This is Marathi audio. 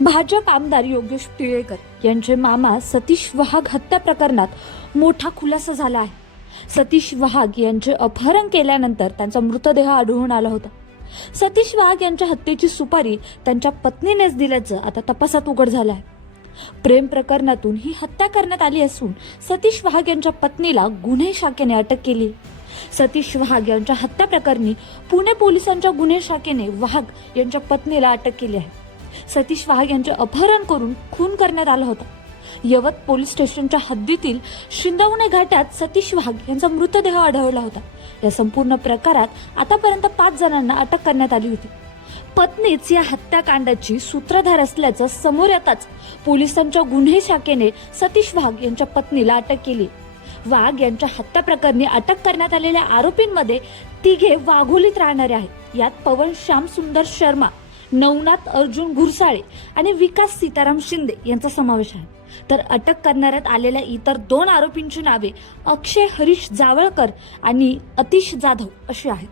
भाजप आमदार योगेश टिळेकर यांचे मामा सतीश वहाग हत्या प्रकरणात मोठा खुलासा झाला आहे. सतीश वहाग यांचे अपहरण केल्यानंतर त्यांचा मृतदेह आढळून आला होता. सतीश वाघ यांच्या हत्येची सुपारी त्यांच्या पत्नीनेच दिल्याचं आता तपासात उघड झालं आहे. प्रेम प्रकरणातून ही हत्या करण्यात आली असून सतीश वाघ यांच्या पत्नीला गुन्हे शाखेने अटक केली. सतीश वाघ यांच्या हत्या प्रकरणी पुणे पोलिसांच्या गुन्हे शाखेने वाघ यांच्या पत्नीला अटक केली आहे. सतीश वाघ यांचे अपहरण करून खून करण्यात आला होता. यवत पोलीस स्टेशनच्या हद्दीतील शिंदवणे घाटात सतीश वाघ यांचा मृतदेह आढळला होता. या संपूर्ण प्रकारात आतापर्यंत पाच जणांना अटक करण्यात आली होती. पत्नीच या हत्याकांडाची सूत्रधार असल्याचं समोर येताच पोलिसांच्या गुन्हे शाखेने सतीश वाघ यांच्या पत्नीला अटक केली. वाघ यांच्या हत्या प्रकरणी अटक करण्यात आलेल्या आरोपींमध्ये तिघे वाघोलीत राहणारे आहेत. यात पवन श्याम सुंदर शर्मा नवनाथ अर्जुन घुरसाळे आणि विकास सीताराम शिंदे यांचा समावेश आहे. तर अटक करणाऱ्यात आलेल्या इतर दोन आरोपींची नावे अक्षय हरीश जावळकर आणि अतिश जाधव अशी आहेत.